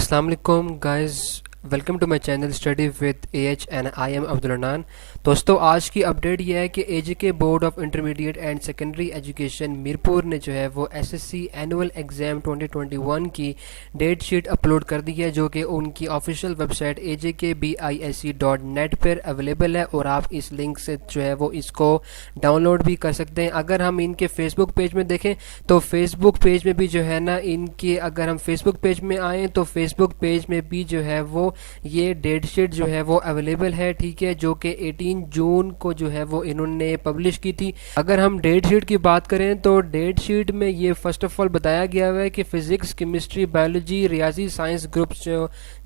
अस्सलाम वालेकुम guys, welcome to my channel study with AH and I'm Abdul Ranan. दोस्तों, आज की अपडेट ये है कि AJK board of intermediate and secondary education Mirpur ने जो है वो एसएससी एनुअल एग्ज़ाम 2021 की डेट शीट अपलोड कर दी है, जो कि उनकी ऑफिशियल वेबसाइट ajkbisc.net पर अवेलेबल है और आप इस लिंक से जो है वो इसको डाउनलोड भी कर सकते हैं। अगर हम इनके फेसबुक पेज में देखें तो फेसबुक पेज में भी जो है ना इनके, अगर हम फेसबुक पेज में आएँ तो फेसबुक पेज में भी जो है वो ये डेट शीट जो है वो अवेलेबल है, ठीक है, जो कि 18 जून को जो है वो इन्होंने पब्लिश की थी। अगर हम डेट शीट की बात करें तो डेट शीट में ये फर्स्ट ऑफ ऑल बताया गया हुआ है कि फिजिक्स, केमिस्ट्री, बायोलॉजी, रियाजी साइंस ग्रुप्स,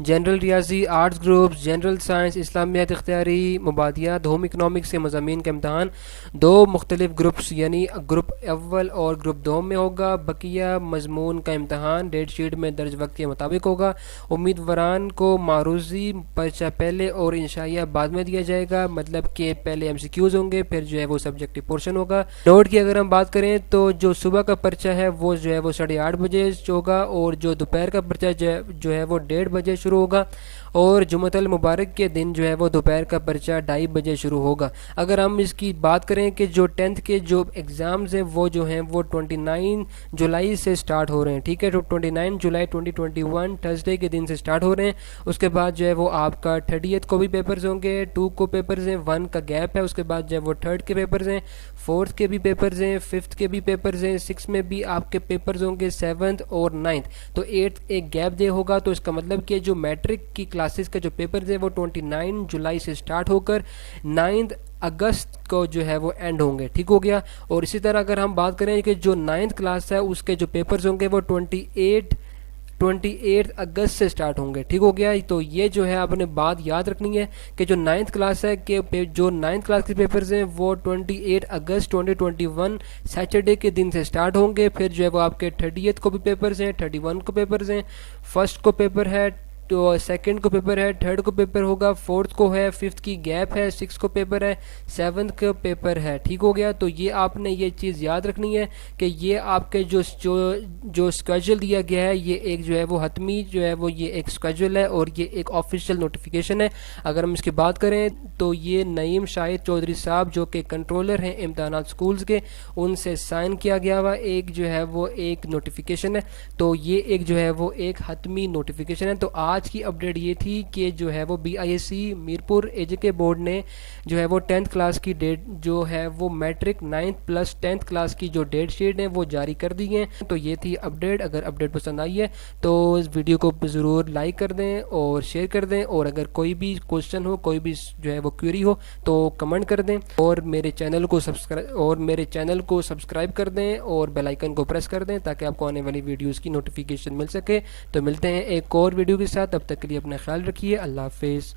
जनरल रियाजी, आर्ट्स ग्रुप्स, जनरल साइंस, इस्लामियात, इख्तियारी, मुबादियात, होम इकनॉमिक्स के मज़ामीन का इम्तहान दो मुख्तलिफ ग्रुप्स यानी ग्रुप अव्वल और ग्रुप दो में होगा। बकिया मजमून का इम्तहान डेट शीट में दर्ज वक्त के मुताबिक होगा। उम्मीदवारान को मारूजी पर्चा पहले और इंशाइया बाद में दिया जाएगा, मतलब कि पहले एमसीक्यूज होंगे, फिर जो है वो सब्जेक्टिव पोर्शन होगा। नोट की अगर हम बात करें तो जो सुबह का पर्चा है वो जो है वो 8:30 बजे होगा और जो दोपहर का पर्चा जो है वो 1:30 बजे शुरू होगा और जुमतल मुबारक के दिन जो है वो दोपहर का पर्चा 2:30 बजे शुरू होगा। अगर हम इसकी बात करें कि जो 10th के जो एग्ज़ाम्स हैं वो जो हैं वो 29 जुलाई से स्टार्ट हो रहे हैं, ठीक है। तो 29 जुलाई 2021 थर्सडे के दिन से स्टार्ट हो रहे हैं। उसके बाद जो है वो आपका 30th को भी पेपर्स होंगे, 2 को पेपर्स हैं, 1 का गैप है। उसके बाद जो है वो 3rd के पेपर्स हैं, 4th के भी पेपर्स हैं, 5th के भी पेपर्स हैं, 6 में भी आपके पेपर्स होंगे, 7th और 9th। तो 8th एक गैप डे होगा। तो इसका मतलब कि जो मैट्रिक की क्लासेस के जो पेपर्स हैं वो 29 जुलाई से स्टार्ट होकर 9 अगस्त को जो है वो एंड होंगे, ठीक हो गया। और इसी तरह अगर हम बात करें कि जो 9th क्लास है उसके जो पेपर्स होंगे वो 28 अगस्त से स्टार्ट होंगे, ठीक हो गया। तो ये जो है आपने बात याद रखनी है कि जो 9th क्लास है कि जो 9th क्लास के पेपर्स हैं वो 28 अगस्त 2021 सैटरडे के दिन से स्टार्ट होंगे। फिर जो है वो आपके 30th को भी पेपर्स हैं, 31 को पेपर्स हैं, फर्स्ट को पेपर है, तो 2nd को पेपर है, 3rd को पेपर होगा, 4th को है, 5th की गैप है, 6th को पेपर है, 7th का पेपर है, ठीक हो गया। तो ये आपने ये चीज़ याद रखनी है कि ये आपके जो स्केड्यूल दिया गया है ये एक जो है वो हतमी जो है वो ये एक स्केड्यूल है और ये एक ऑफिशियल नोटिफिकेशन है। अगर हम इसकी बात करें तो ये नईम शाहिद चौधरी साहब जो कि कंट्रोलर हैं इम्तहानात स्कूल्स के, उनसे साइन किया गया हुआ एक जो है वो एक नोटिफिकेशन है। तो ये एक जो है वो एक हतमी नोटिफिकेशन है। तो आज की अपडेट ये थी कि जो है वो बीआईएससी मीरपुर एजेके बोर्ड ने जो है वो 10th क्लास की डेट जो है वो matric 9th plus 10th class की जो डेट शीट है वो जारी कर दी है। तो ये थी अपडेट। अगर अपडेट पसंद आई है तो इस वीडियो को ज़रूर लाइक कर दें और शेयर कर दें, और अगर कोई भी क्वेश्चन हो, कोई भी जो है वो क्वेरी हो तो कमेंट कर दें, और मेरे चैनल को सब्सक्राइब कर दें और बेल आइकन को प्रेस कर दें ताकि आपको आने वाली वीडियोज़ की नोटिफिकेशन मिल सके। तो मिलते हैं एक और वीडियो के साथ, तब तक के लिए अपना ख्याल रखिए। अल्लाह हाफिज़।